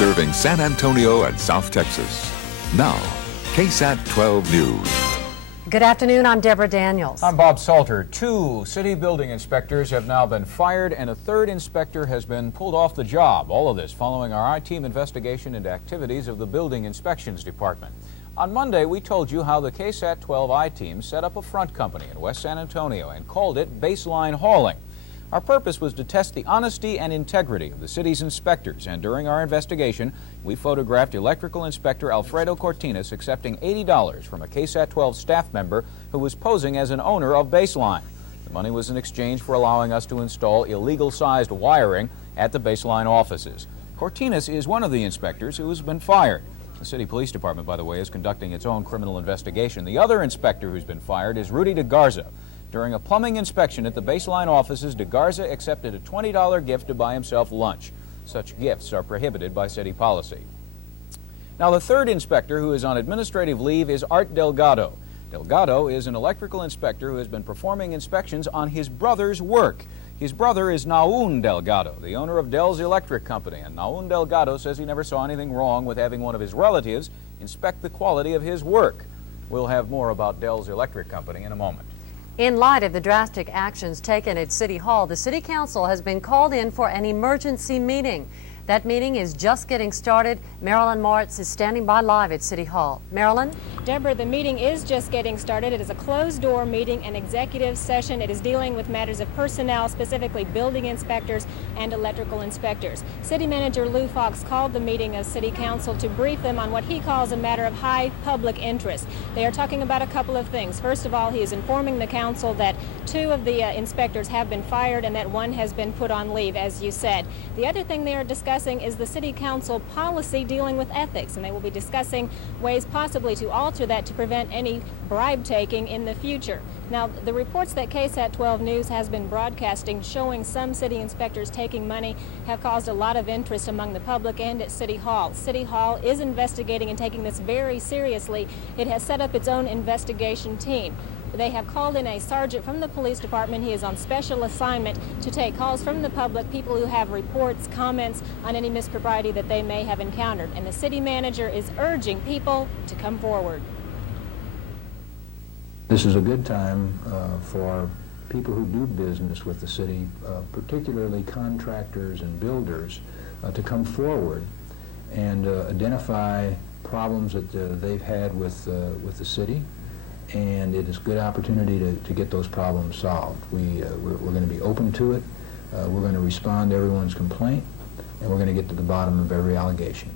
serving San Antonio and South Texas. Now, KSAT 12 News. Good afternoon, I'm Deborah Daniels. I'm Bob Salter. 2 city building inspectors have now been fired and a 3rd inspector has been pulled off the job. All of this following our I-Team investigation into activities of the Building Inspections Department. On Monday, we told you how the KSAT 12 I-Team set up a front company in West San Antonio and called it Baseline Hauling. Our purpose was to test the honesty and integrity of the city's inspectors, and during our investigation, we photographed Electrical Inspector Alfredo Cortinas accepting $80 from a KSAT 12 staff member who was posing as an owner of Baseline. The money was in exchange for allowing us to install illegal-sized wiring at the Baseline offices. Cortinas is one of the inspectors who has been fired. The City Police Department, by the way, is conducting its own criminal investigation. The other inspector who's been fired is Rudy DeGarza. During a plumbing inspection at the Baseline offices, DeGarza accepted a $20 gift to buy himself lunch. Such gifts are prohibited by city policy. Now, the 3rd inspector who is on administrative leave is Art Delgado. Delgado is an electrical inspector who has been performing inspections on his brother's work. His brother is Naun Delgado, the owner of Dell's Electric Company, and Naun Delgado says he never saw anything wrong with having one of his relatives inspect the quality of his work. We'll have more about Dell's Electric Company in a moment. In light of the drastic actions taken at City Hall, the City Council has been called in for an emergency meeting. That meeting is just getting started. Marilyn Moritz is standing by live at City Hall. Marilyn? Deborah, the meeting is just getting started. It is a closed-door meeting, an executive session. It is dealing with matters of personnel, specifically building inspectors and electrical inspectors. City Manager Lou Fox called the meeting of City Council to brief them on what he calls a matter of high public interest. They are talking about a couple of things. First of all, he is informing the council that 2 of the inspectors have been fired and that 1 has been put on leave, as you said. The other thing they are discussing is the City Council policy dealing with ethics, and they will be discussing ways possibly to alter that to prevent any bribe taking in the future. Now, the reports that KSAT 12 News has been broadcasting showing some city inspectors taking money have caused a lot of interest among the public and at City Hall. City Hall is investigating and taking this very seriously. It has set up its own investigation team. They have called in a sergeant from the police department. He is on special assignment to take calls from the public, people who have reports, comments on any mispropriety that they may have encountered. And the city manager is urging people to come forward. This is a good time for people who do business with the city, particularly contractors and builders, to come forward and identify problems that they've had with the city. And it is a good opportunity to get those problems solved. We're going to be open to it. We're going to respond to everyone's complaint, and we're going to get to the bottom of every allegation.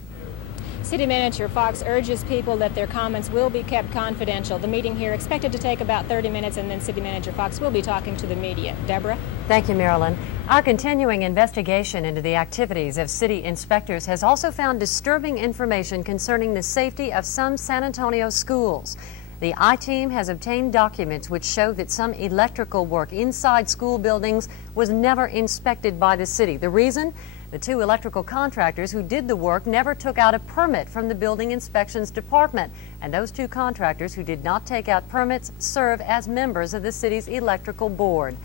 City Manager Fox urges people that their comments will be kept confidential. The meeting here expected to take about 30 minutes, and then City Manager Fox will be talking to the media. Deborah? Thank you, Marilyn. Our continuing investigation into the activities of city inspectors has also found disturbing information concerning the safety of some San Antonio schools. The I-Team has obtained documents which show that some electrical work inside school buildings was never inspected by the city. The reason? The 2 electrical contractors who did the work never took out a permit from the Building Inspections Department. And those 2 contractors who did not take out permits serve as members of the city's electrical board.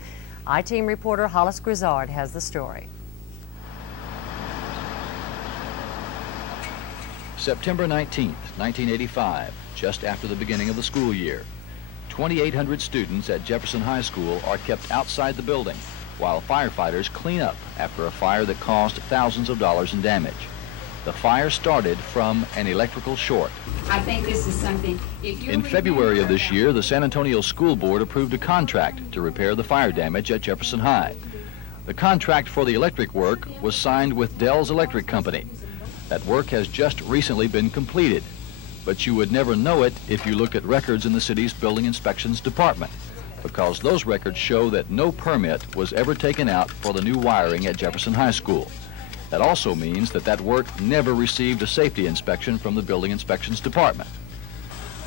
I-Team reporter Hollis Grizzard has the story. September 19th, 1985, just after the beginning of the school year. 2,800 students at Jefferson High School are kept outside the building while firefighters clean up after a fire that caused thousands of dollars in damage. The fire started from an electrical short. I think this is something, In February of this year, the San Antonio School Board approved a contract to repair the fire damage at Jefferson High. The contract for the electric work was signed with Dell's Electric Company. That work has just recently been completed, but you would never know it if you looked at records in the city's Building Inspections Department, because those records show that no permit was ever taken out for the new wiring at Jefferson High School. That also means that that work never received a safety inspection from the Building Inspections Department.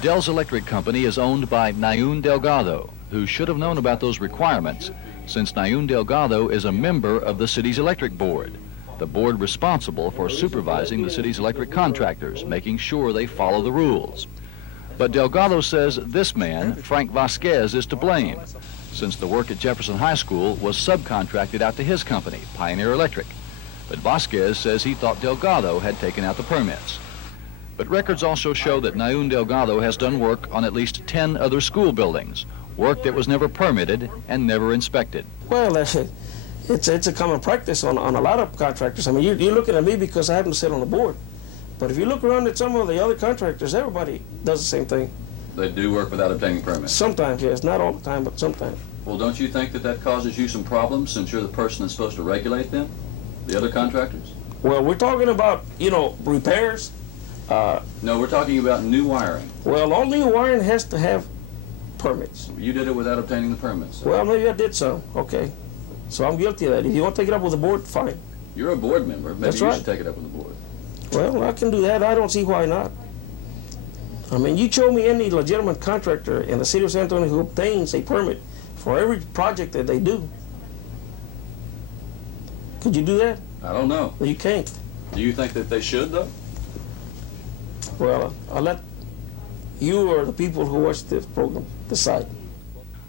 Dell's Electric Company is owned by Naun Delgado, who should have known about those requirements, since Naun Delgado is a member of the city's electric board, the board responsible for supervising the city's electric contractors, making sure they follow the rules. But Delgado says this man, Frank Vasquez, is to blame, since the work at Jefferson High School was subcontracted out to his company, Pioneer Electric. But Vasquez says he thought Delgado had taken out the permits. But records also show that Naun Delgado has done work on at least 10 other school buildings, work that was never permitted and never inspected. Well, it's a common practice on a lot of contractors. I mean, you're looking at me because I happen to sit on the board. But if you look around at some of the other contractors, everybody does the same thing. They do work without obtaining permits? Sometimes, yes. Not all the time, but sometimes. Well, don't you think that causes you some problems since you're the person that's supposed to regulate them, the other contractors? Well, we're talking about, repairs. No, we're talking about new wiring. Well, all new wiring has to have permits. You did it without obtaining the permits. Well, maybe I did some. Okay. So I'm guilty of that. If you want to take it up with the board, fine. You're a board member. Maybe That's you right. should take it up with the board. Well, I can do that. I don't see why not. I mean, you show me any legitimate contractor in the city of San Antonio who obtains a permit for every project that they do. Could you do that? I don't know. Well, you can't. Do you think that they should, though? Well, I'll let you or the people who watch this program decide.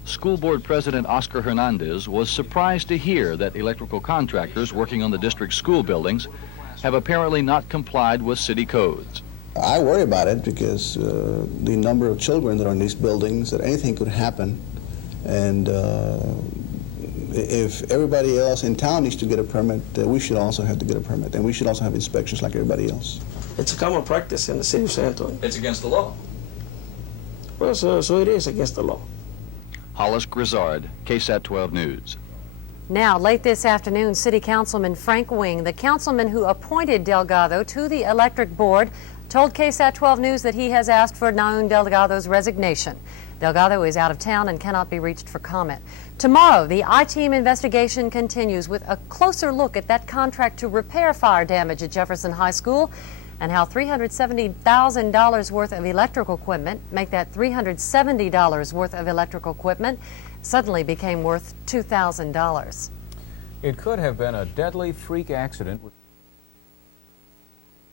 School Board President Oscar Hernandez was surprised to hear that electrical contractors working on the district school buildings have apparently not complied with city codes. I worry about it because the number of children that are in these buildings, that anything could happen. And if everybody else in town needs to get a permit, we should also have to get a permit. And we should also have inspections like everybody else. It's a common practice in the city of San Antonio. It's against the law. Well, so it is against the law. Hollis Grizzard, KSAT 12 News. Now, late this afternoon, City Councilman Frank Wing, the councilman who appointed Delgado to the electric board, told KSAT 12 News that he has asked for Naun Delgado's resignation. Delgado is out of town and cannot be reached for comment. Tomorrow, the I-Team investigation continues with a closer look at that contract to repair fire damage at Jefferson High School and how $370,000 worth of electrical equipment, make that $370 worth of electrical equipment, suddenly became worth $2,000. It could have been a deadly freak accident.